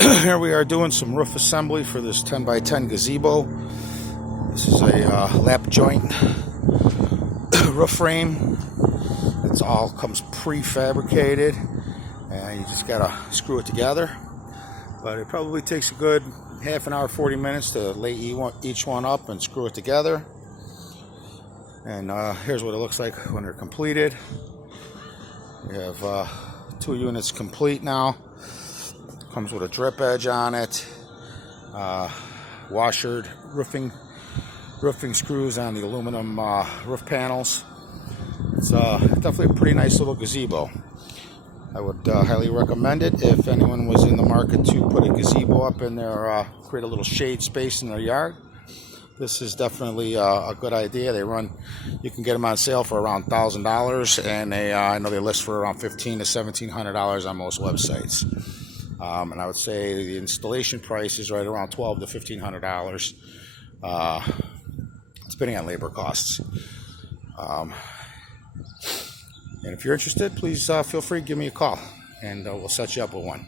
Here we are doing some roof assembly for this 10 by 10 gazebo. This is a lap joint roof frame. It's all comes prefabricated, and you just gotta screw it together. But it probably takes a good half an hour, 40 minutes to lay each one up and screw it together. And here's what it looks like when they're completed. We have 2 units complete now. Comes with a drip edge on it, washered roofing screws on the aluminum roof panels. It's definitely a pretty nice little gazebo. I would highly recommend it if anyone was in the market to put a gazebo up in their, create a little shade space in their yard. This is definitely a good idea. You can get them on sale for around $1,000, and I know they list for around $1,500 to $1,700 on most websites. And I would say the installation price is right around $1,200 to $1,500, depending on labor costs. And if you're interested, please feel free to give me a call, and we'll set you up with one.